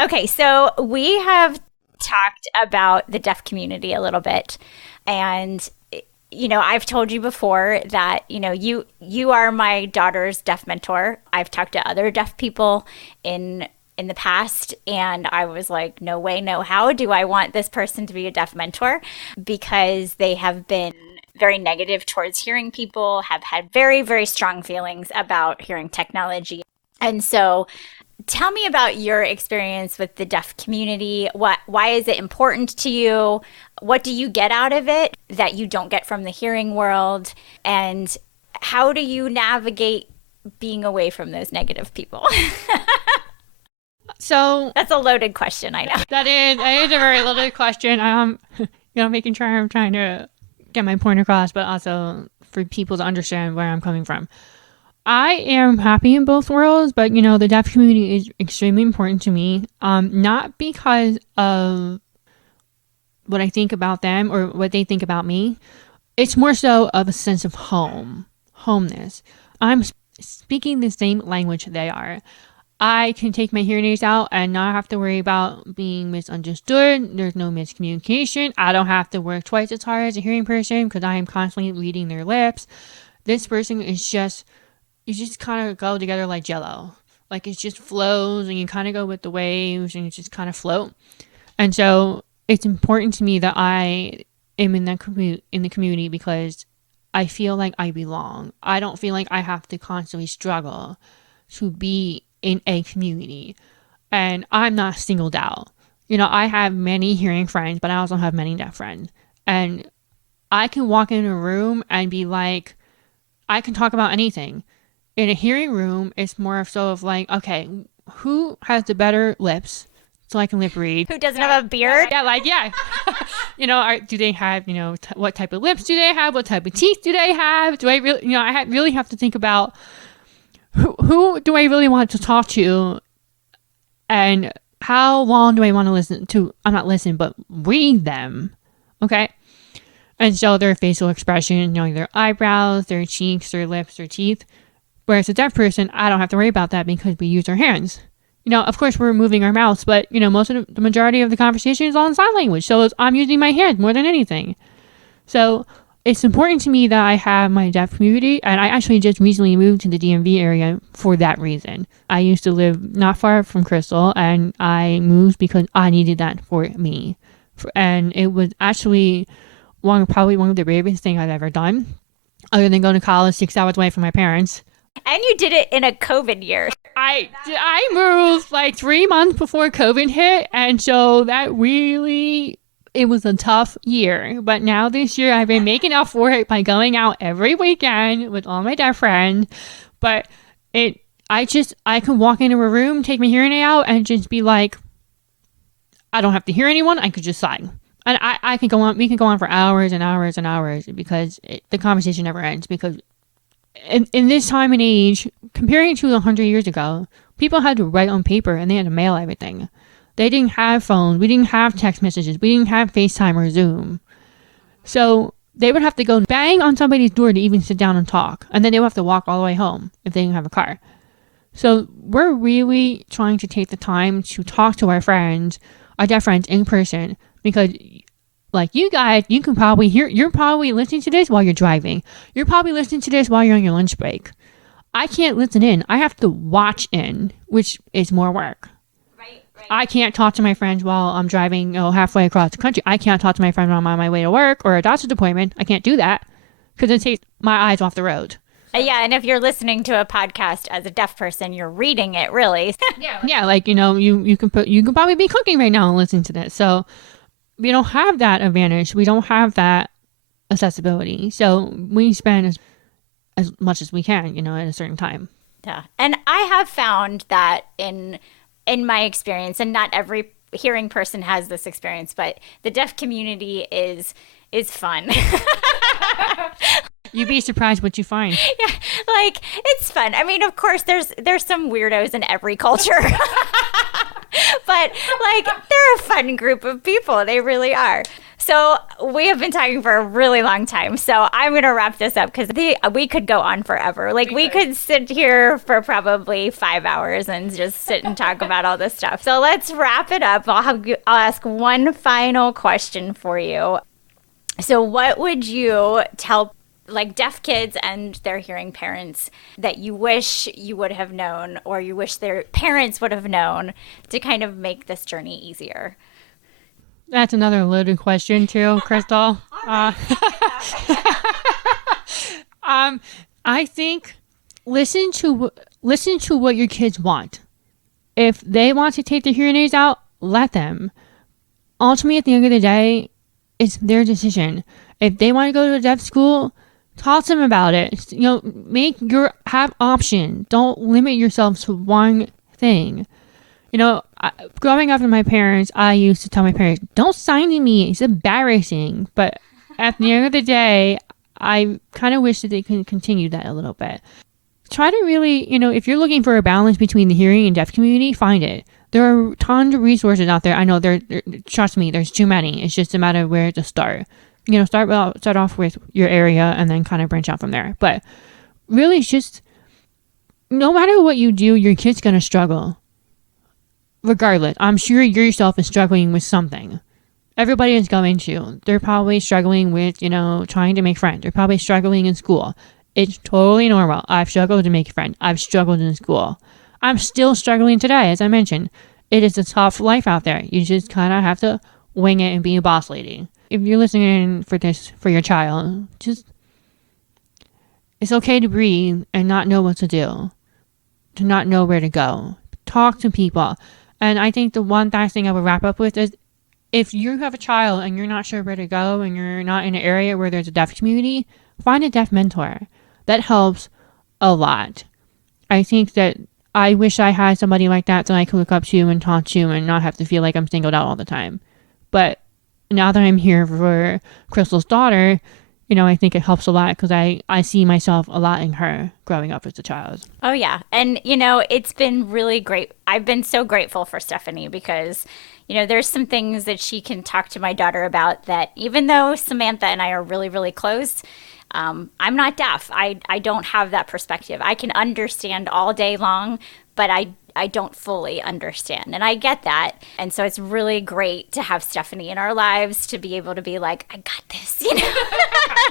Okay, so we have talked about the deaf community a little bit. And, I've told you before that, you are my daughter's deaf mentor. I've talked to other deaf people in the past, and I was like, no way, no how do I want this person to be a deaf mentor, because they have been very negative towards hearing people, have had very, very strong feelings about hearing technology. And so tell me about your experience with the deaf community. Why is it important to you? What do you get out of it that you don't get from the hearing world? And how do you navigate being away from those negative people? So that's a loaded question, I know. That is a very loaded question. Making sure I'm trying to get my point across, but also for people to understand where I'm coming from. I am happy in both worlds, but the deaf community is extremely important to me. Not because of what I think about them or what they think about me. It's more so of a sense of homeness. I'm speaking the same language they are. I can take my hearing aids out and not have to worry about being misunderstood. There's no miscommunication. I don't have to work twice as hard as a hearing person because I am constantly reading their lips. This person is just, you just kind of go together like Jello. Like it just flows and you kind of go with the waves and you just kind of float. And so it's important to me that I am in the community because I feel like I belong. I don't feel like I have to constantly struggle to be in a community. And I'm not singled out. I have many hearing friends, but I also have many deaf friends. And I can walk in a room and be like, I can talk about anything. In a hearing room, it's more of like, okay, who has the better lips so I can lip read? Who doesn't have a beard? Yeah. Do they have, what type of lips do they have? What type of teeth do they have? Do I really, I really have to think about who do I really want to talk to, and how long do I want to listen to? I'm not listen, but read them. Okay. And so their facial expression, their eyebrows, their cheeks, their lips, their teeth. Whereas a deaf person, I don't have to worry about that because we use our hands. Of course we're moving our mouths, but most of the majority of the conversation is all in sign language. So I'm using my hands more than anything. So it's important to me that I have my deaf community, and I actually just recently moved to the DMV area for that reason. I used to live not far from Crystal, and I moved because I needed that for me. And it was actually probably one of the bravest things I've ever done, other than going to college 6 hours away from my parents. And you did it in a COVID year. I moved like 3 months before COVID hit, and so that really, it was a tough year. But now this year I've been making up for it by going out every weekend with all my deaf friends. But I can walk into a room, take my hearing aid out, and just be like, I don't have to hear anyone. I could just sign. And I can go on. We can go on for hours and hours and hours because the conversation never ends. Because in this time and age, comparing to 100 years ago, people had to write on paper and they had to mail everything. They didn't have phones. We didn't have text messages. We didn't have FaceTime or Zoom. So they would have to go bang on somebody's door to even sit down and talk. And then they would have to walk all the way home if they didn't have a car. So we're really trying to take the time to talk to our friends, our deaf friends in person, because like you guys, you can probably hear, you're probably listening to this while you're driving. You're probably listening to this while you're on your lunch break. I can't listen in. I have to watch in, which is more work. Right. I can't talk to my friends while I'm driving halfway across the country. I can't talk to my friends while I'm on my way to work or a doctor's appointment. I can't do that because it takes my eyes off the road. Yeah, and if you're listening to a podcast as a deaf person, you're reading it, really. Yeah, like you can probably be cooking right now and listening to this. So we don't have that advantage. We don't have that accessibility. So we spend as much as we can, at a certain time. Yeah, and I have found that in my experience, and not every hearing person has this experience, but the deaf community is fun. You'd be surprised what you find. Yeah, like it's fun. I mean, of course, there's some weirdos in every culture, but like they're a fun group of people. They really are. So we have been talking for a really long time. So I'm going to wrap this up because we could go on forever. Like we could sit here for probably 5 hours and just sit and talk about all this stuff. So let's wrap it up. I'll ask one final question for you. So what would you tell like deaf kids and their hearing parents that you wish you would have known or you wish their parents would have known to kind of make this journey easier? That's another loaded question too, Crystal. I think listen to what your kids want. If they want to take their hearing aids out, let them. Ultimately, at the end of the day, it's their decision. If they want to go to a deaf school, talk to them about it. Have options. Don't limit yourself to one thing. Growing up with my parents, I used to tell my parents, don't sign to me. It's embarrassing. But at the end of the day, I kind of wish that they could continue that a little bit. Try to really, if you're looking for a balance between the hearing and deaf community, find it. There are tons of resources out there. I know trust me, there's too many. It's just a matter of where to start. Start off with your area and then kind of branch out from there. But really, it's just, no matter what you do, your kid's going to struggle. Regardless, I'm sure yourself is struggling with something. Everybody is going to. They're probably struggling with, trying to make friends. They're probably struggling in school. It's totally normal. I've struggled to make a friend. I've struggled in school. I'm still struggling today, as I mentioned. It is a tough life out there. You just kind of have to wing it and be a boss lady. If you're listening for this for your child, it's okay to breathe and not know what to do, to not know where to go. Talk to people. And I think the one last thing I would wrap up with is, if you have a child and you're not sure where to go and you're not in an area where there's a deaf community, find a deaf mentor. That helps a lot. I think that I wish I had somebody like that I could look up to and talk to and not have to feel like I'm singled out all the time. But now that I'm here for Crystal's daughter, I think it helps a lot because I see myself a lot in her growing up as a child. Oh, yeah. And, it's been really great. I've been so grateful for Stephanie because, there's some things that she can talk to my daughter about that even though Samantha and I are really, really close, I'm not deaf. I don't have that perspective. I can understand all day long, but I don't fully understand. And I get that. And so it's really great to have Stephanie in our lives to be able to be like, I got this,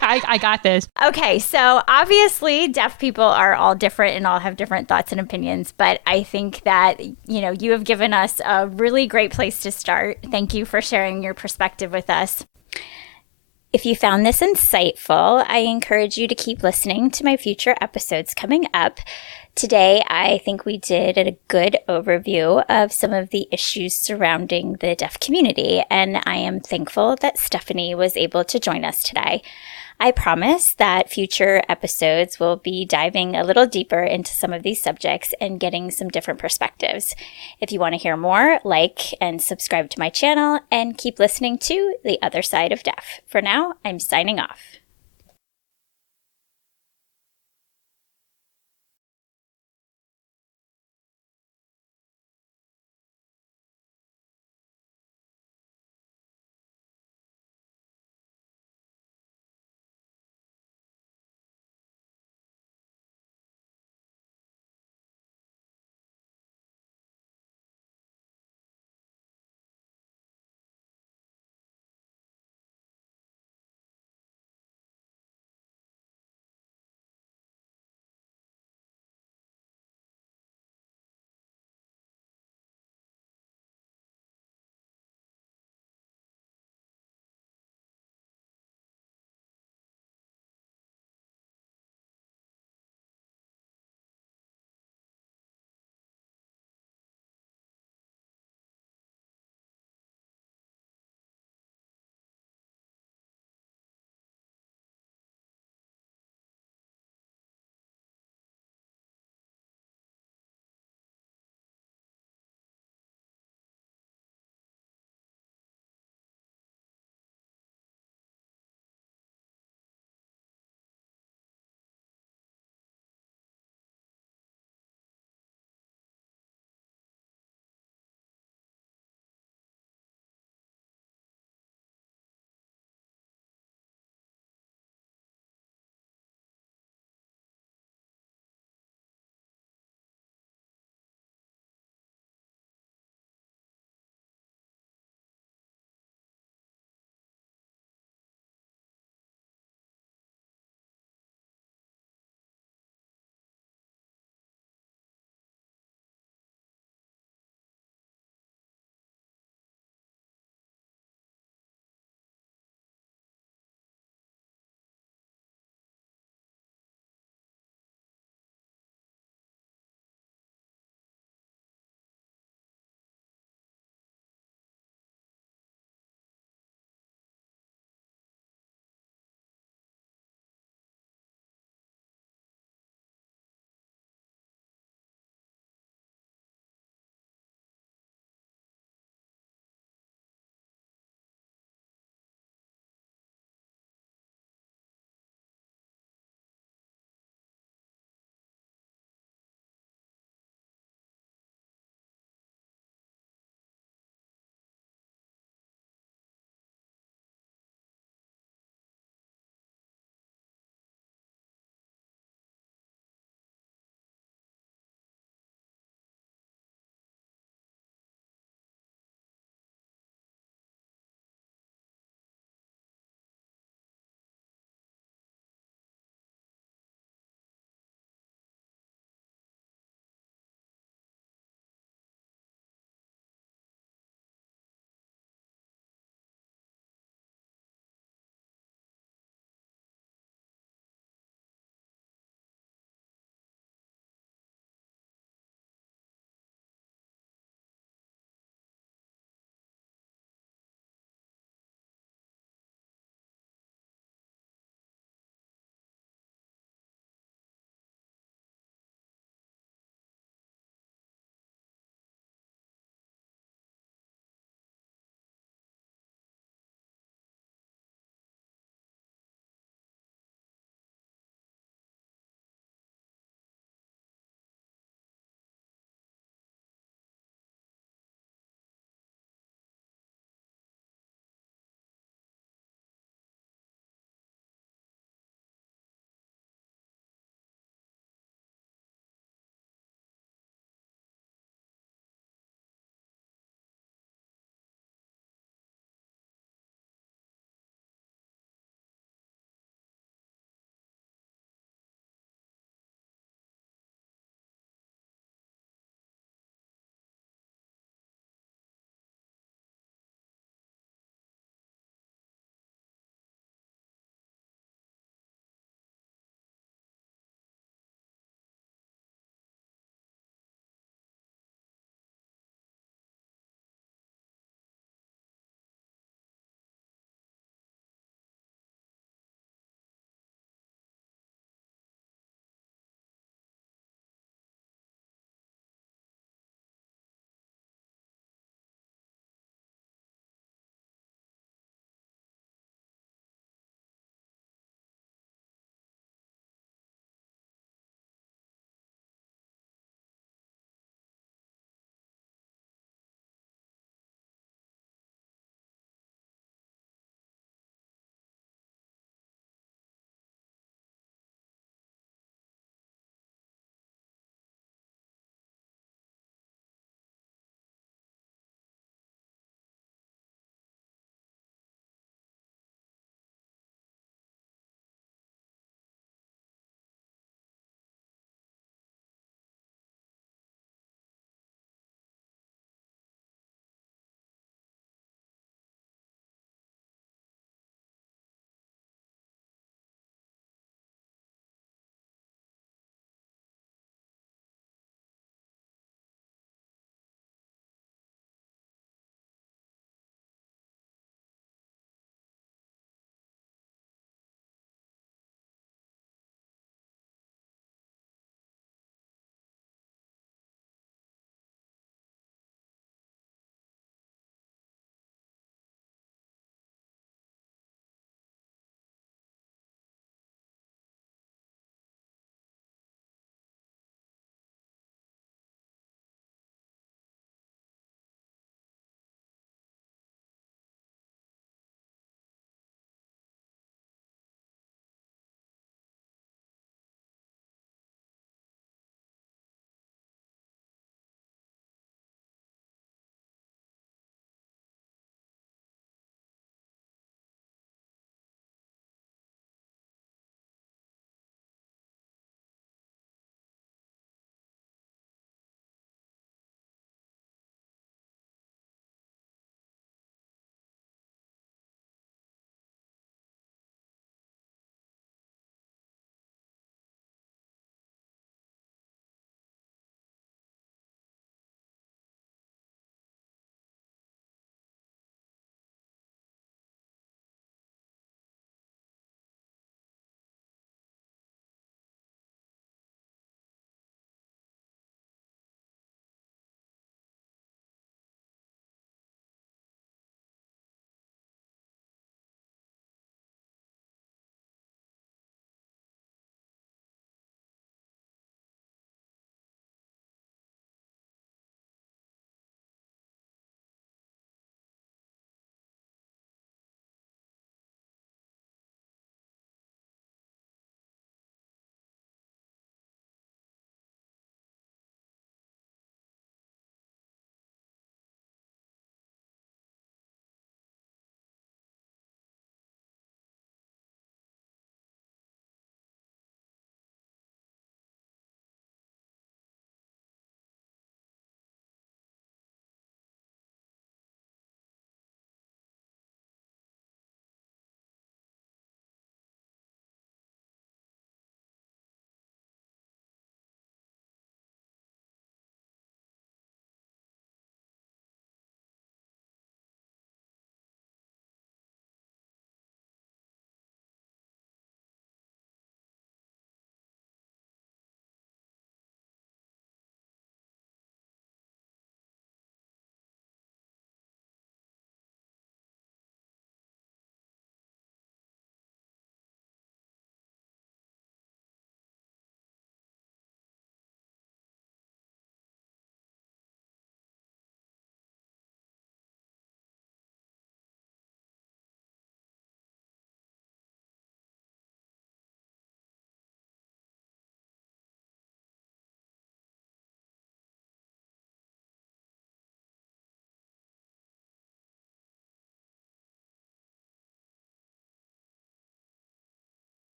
I got this. Okay, so obviously deaf people are all different and all have different thoughts and opinions, but I think that, you have given us a really great place to start. Thank you for sharing your perspective with us. If you found this insightful, I encourage you to keep listening to my future episodes coming up. Today, I think we did a good overview of some of the issues surrounding the deaf community, and I am thankful that Stephanie was able to join us today. I promise that future episodes will be diving a little deeper into some of these subjects and getting some different perspectives. If you want to hear more, like and subscribe to my channel and keep listening to The Other Side of Deaf. For now, I'm signing off.